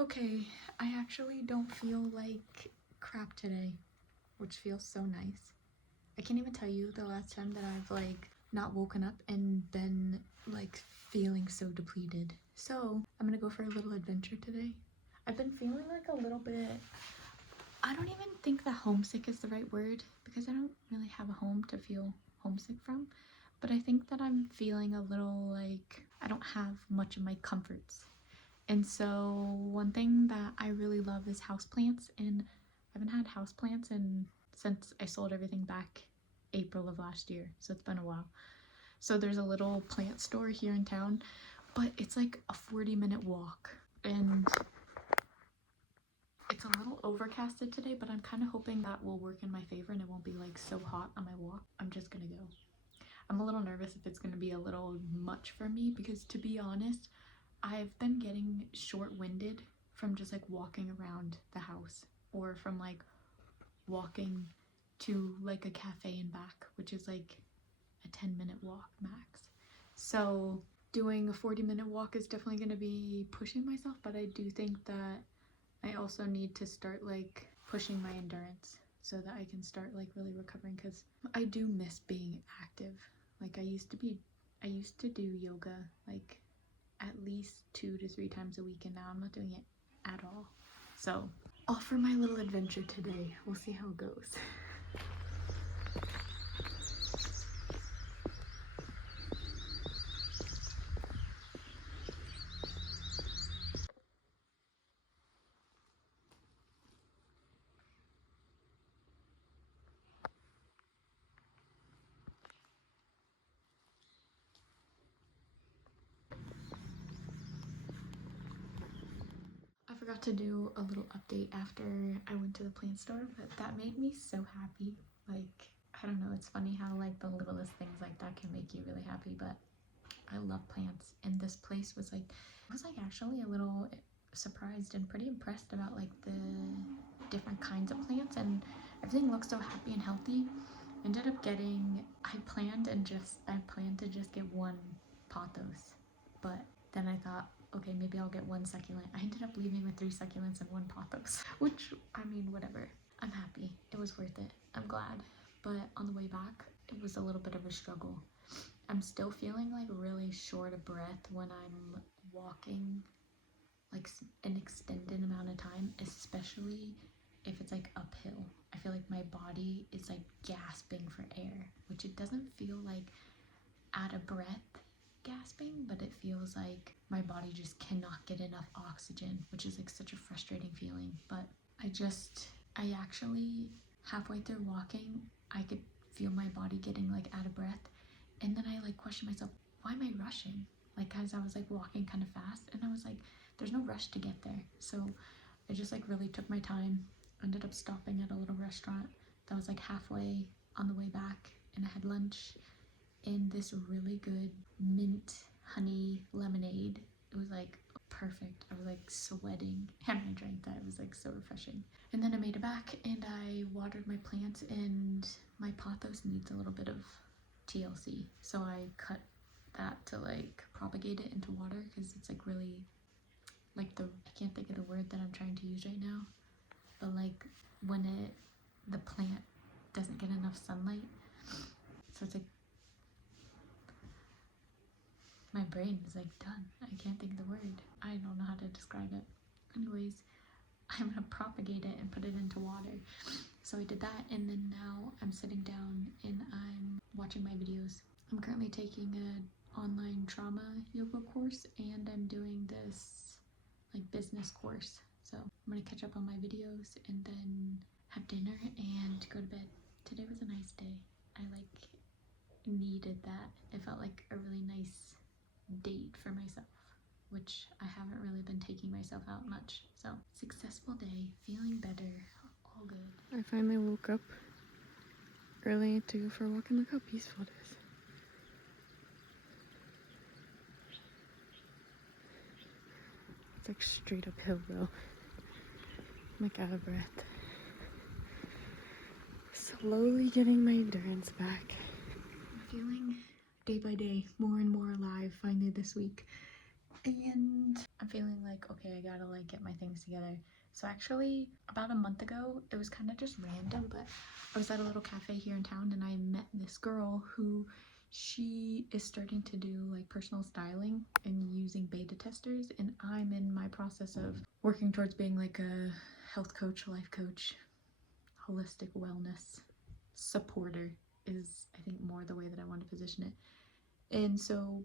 Okay, I actually don't feel like crap today, which feels so nice. I can't even tell you the last time that I've like not woken up and been like feeling so depleted. So I'm gonna go for a little adventure today. I've been feeling like a little bit, I don't even think that homesick is the right word because I don't really have a home to feel homesick from. But I think that I'm feeling a little like I don't have much of my comforts. And so one thing that I really love is houseplants, and I haven't had houseplants since I sold everything back April of last year, so it's been a while. So there's a little plant store here in town, but it's like a 40-minute walk, and it's a little overcasted today, but I'm kind of hoping that will work in my favor and it won't be like so hot on my walk. I'm just gonna go. I'm a little nervous if it's gonna be a little much for me because, to be honest, I've been getting short-winded from just like walking around the house or from like walking to like a cafe and back, which is like a 10-minute walk max. So doing a 40-minute walk is definitely going to be pushing myself, but I do think that I also need to start like pushing my endurance so that I can start like really recovering, because I do miss being active. Like I used to do yoga like at least 2 to 3 times a week, and now I'm not doing it at all. So off for my little adventure today. We'll see how it goes. I forgot to do a little update after I went to the plant store, but that made me so happy. Like, I don't know, it's funny how like the littlest things like that can make you really happy, but I love plants, and this place was like, I was like actually a little surprised and pretty impressed about like the different kinds of plants, and everything looks so happy and healthy. Ended up getting, I planned to just get one pothos, but then I thought, okay, maybe I'll get one succulent. I ended up leaving with 3 succulents and 1 pothos, which, I mean, whatever. I'm happy. It was worth it. I'm glad. But on the way back, it was a little bit of a struggle. I'm still feeling like really short of breath when I'm walking like an extended amount of time, especially if it's like uphill. I feel like my body is like gasping for air, which it doesn't feel like out of breath gasping, but it feels like my body just cannot get enough oxygen, which is like such a frustrating feeling. But I actually, halfway through walking, I could feel my body getting like out of breath, and then I like questioned myself, why am I rushing? Like, cause I was like walking kind of fast, and I was like, there's no rush to get there. So I just like really took my time, ended up stopping at a little restaurant that was like halfway on the way back, and I had lunch in this really good mint honey lemonade. It was like perfect. I was like sweating and I drank that. It was like so refreshing. And then I made it back and I watered my plants, and my pothos needs a little bit of TLC. So I cut that to like propagate it into water, because it's like really like I can't think of the word that I'm trying to use right now, but like when the plant doesn't get enough sunlight, so it's like my brain is like done. I can't think of the word. I don't know how to describe it. Anyways, I'm gonna propagate it and put it into water. So I did that, and then now I'm sitting down and I'm watching my videos. I'm currently taking an online trauma yoga course, and I'm doing this like business course. So I'm gonna catch up on my videos and then have dinner and go to bed. Today was a nice day. I like needed that. It felt like a really nice date for myself, which I haven't really been taking myself out much. So successful day, feeling better, all good. I finally woke up early to go for a walk, and look how peaceful it is. It's like straight uphill though. I'm like out of breath. Slowly getting my endurance back. I'm feeling day by day more and more alive finally this week. and I'm feeling like, okay, I gotta like get my things together. So actually about a month ago, it was kind of just random, but I was at a little cafe here in town and I met this girl who she is starting to do like personal styling and using beta testers, and I'm in my process of working towards being like a health coach, life coach, holistic wellness supporter is I think more the way that I want to position it. And so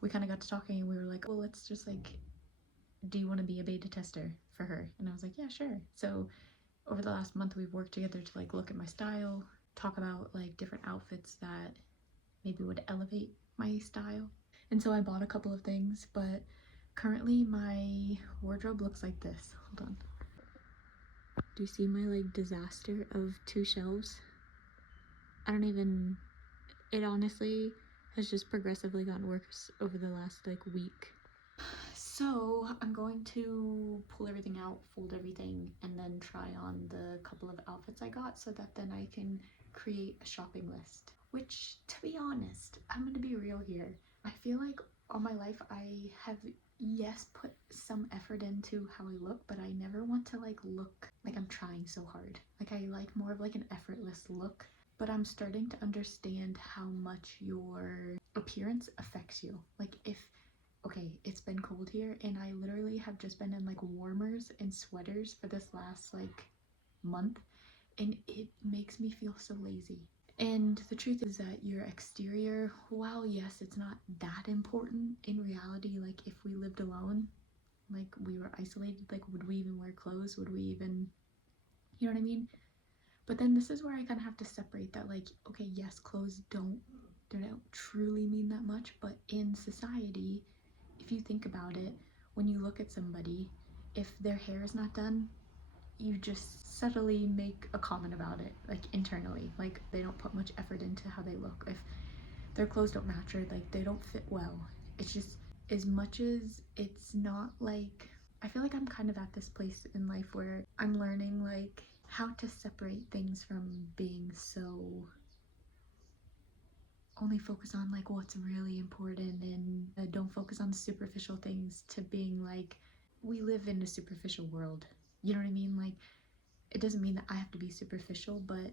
we kind of got to talking and we were like, well, let's just like, do you want to be a beta tester for her? And I was like, yeah, sure. So over the last month we've worked together to like look at my style, talk about like different outfits that maybe would elevate my style. And so I bought a couple of things, but currently my wardrobe looks like this. Hold on. Do you see my like disaster of 2 shelves? I don't even, it honestly has just progressively gotten worse over the last like week. So I'm going to pull everything out, fold everything, and then try on the couple of outfits I got so that then I can create a shopping list. Which, to be honest, I'm gonna be real here. I feel like all my life I have, yes, put some effort into how I look, but I never want to like look like I'm trying so hard. Like I like more of like an effortless look. But I'm starting to understand how much your appearance affects you. Like if, okay, it's been cold here and I literally have just been in like warmers and sweaters for this last like month, and it makes me feel so lazy. And the truth is that your exterior, while yes, it's not that important, in reality, like if we lived alone, like we were isolated, like would we even wear clothes? Would we even, you know what I mean? But then this is where I kind of have to separate that, like, okay, yes, clothes they don't truly mean that much, but in society, if you think about it, when you look at somebody, if their hair is not done, you just subtly make a comment about it, like internally, like they don't put much effort into how they look. If their clothes don't match or like they don't fit well, it's just, as much as it's not like, I feel like I'm kind of at this place in life where I'm learning like how to separate things from being so only focus on like what's really important and don't focus on superficial things, to being like, we live in a superficial world, you know what I mean? Like it doesn't mean that I have to be superficial, but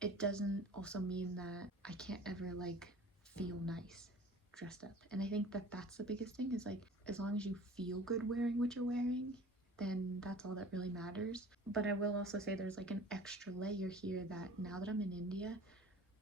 it doesn't also mean that I can't ever like feel nice dressed up. And I think that that's the biggest thing, is like as long as you feel good wearing what you're wearing, then that's all that really matters. But I will also say there's like an extra layer here that now that I'm in India,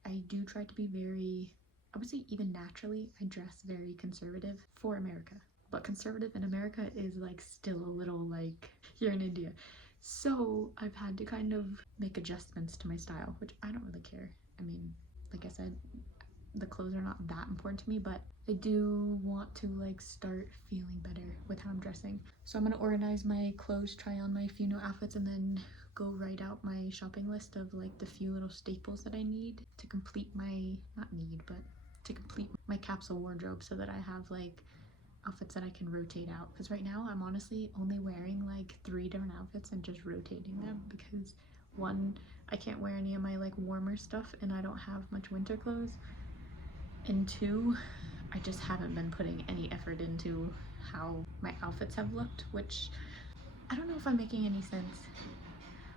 I do try to be very, I would say even naturally, I dress very conservative for America. But conservative in America is like still a little like here in India. So I've had to kind of make adjustments to my style, which I don't really care. I mean, like I said, the clothes are not that important to me, but I do want to like start feeling better with how I'm dressing. So I'm gonna organize my clothes, try on my few new outfits, and then go write out my shopping list of like the few little staples that I need to complete my, not need, but to complete my capsule wardrobe, so that I have like outfits that I can rotate out. Because right now I'm honestly only wearing like 3 different outfits and just rotating them, because one, I can't wear any of my like warmer stuff and I don't have much winter clothes, and 2, I just haven't been putting any effort into how my outfits have looked, which I don't know if I'm making any sense.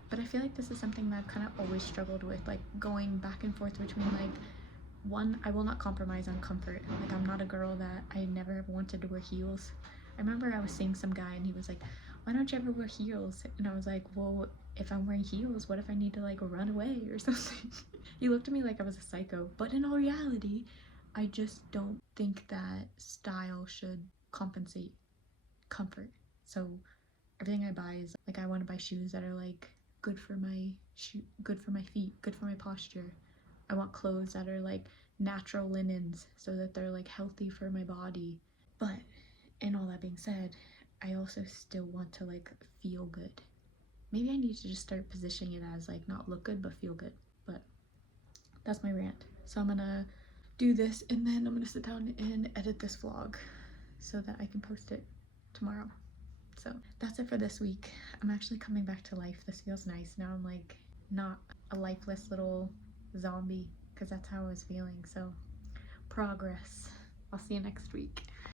But I feel like this is something that I've kind of always struggled with, like going back and forth between like, one, I will not compromise on comfort. Like I'm not a girl that, I never wanted to wear heels. I remember I was seeing some guy and he was like, why don't you ever wear heels? And I was like, well, if I'm wearing heels, what if I need to like run away or something? He looked at me like I was a psycho. But in all reality, I just don't think that style should compensate comfort. So everything I buy is like, I want to buy shoes that are like good for my good for my feet, good for my posture. I want clothes that are like natural linens so that they're like healthy for my body. But and all that being said, I also still want to like feel good. Maybe I need to just start positioning it as like not look good but feel good. But that's my rant. So I'm gonna do this and then I'm gonna sit down and edit this vlog so that I can post it tomorrow. So that's it for this week. I'm actually coming back to life. This feels nice. Now I'm like not a lifeless little zombie, because that's how I was feeling. So progress. I'll see you next week.